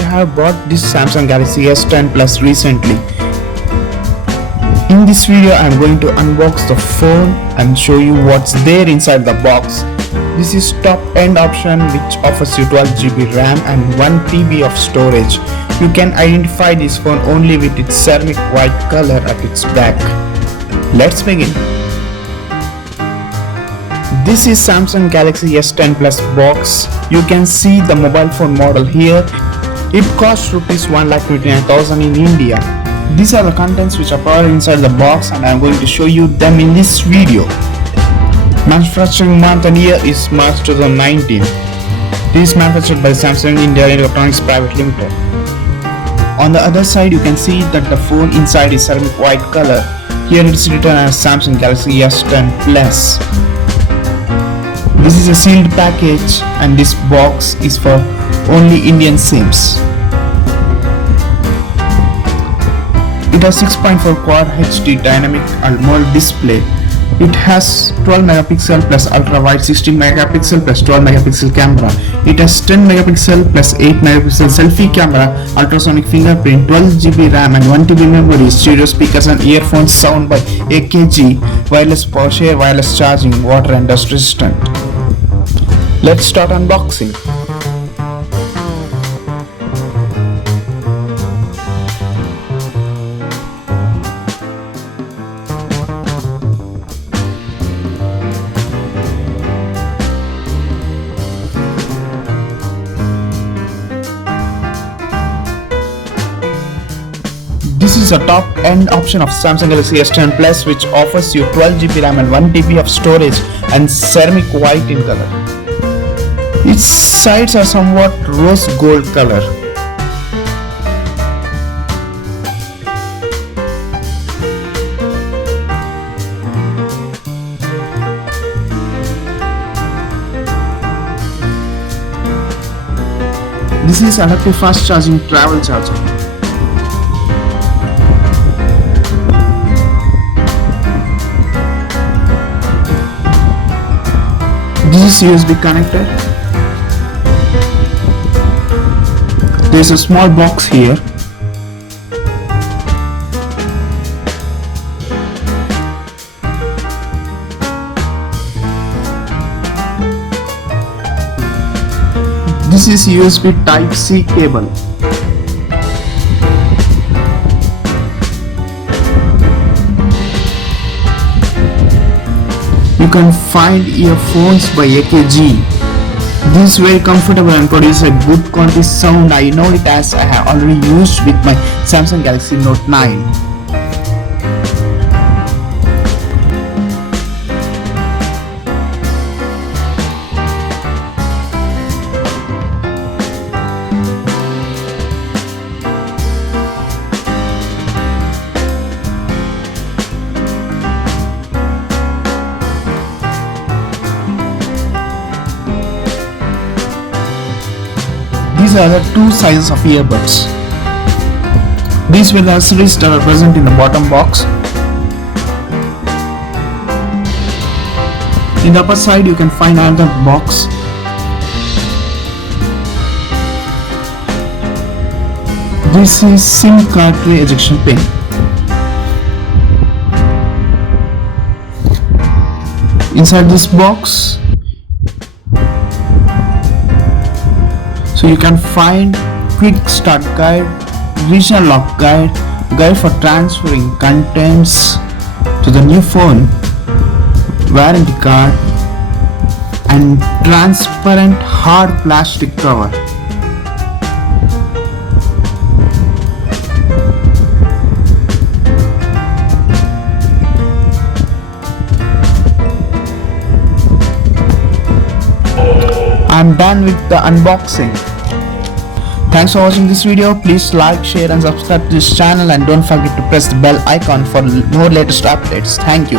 have bought this Samsung Galaxy S10 Plus recently. In this video I am going to unbox the phone and show you what's there inside the box. This is top end option which offers you 12GB RAM and 1TB of storage. You can identify this phone only with its ceramic white color at its back. Let's begin. This is Samsung Galaxy S10 Plus box. You can see the mobile phone model here. It costs Rs 1,29,000 in India. These are the contents which are provided inside the box and I am going to show you them in this video. Manufacturing month and year is March 2019. This is manufactured by Samsung India Electronics Pvt. On the other side you can see that the phone inside is ceramic white color. Here it is written as Samsung Galaxy S10 Plus. This is a sealed package and this box is for only Indian SIMs. It has 6.4 Quad HD Dynamic AMOLED display. It has 12 megapixel plus ultra wide, 16 megapixel plus 12 megapixel camera. It has 10 megapixel plus 8 megapixel selfie camera, ultrasonic fingerprint, 12GB RAM and 1TB memory, stereo speakers and earphones, sound by AKG, wireless power share, wireless charging, water and dust resistant. Let's start unboxing. This is a top end option of Samsung Galaxy S10 Plus which offers you 12GB RAM and 1TB of storage and ceramic white in color. Its sides are somewhat rose gold color. This is adaptive fast charging travel charger. This is USB connector. There is a small box here. This is USB Type-C cable. You can find earphones by AKG. This is very comfortable and produces a good quality sound. I know it as I have already used with my Samsung Galaxy Note 9. These are the two sizes of earbuds. These were the accessories that are present in the bottom box. In the upper side you can find another box. This is SIM card tray ejection pin. Inside this box so you can find quick start guide, regional lock guide, guide for transferring contents to the new phone, warranty card and transparent hard plastic cover. I'm done with the unboxing. Thanks for watching this video. Please like, share and subscribe to this channel and don't forget to press the bell icon for more latest updates. Thank you.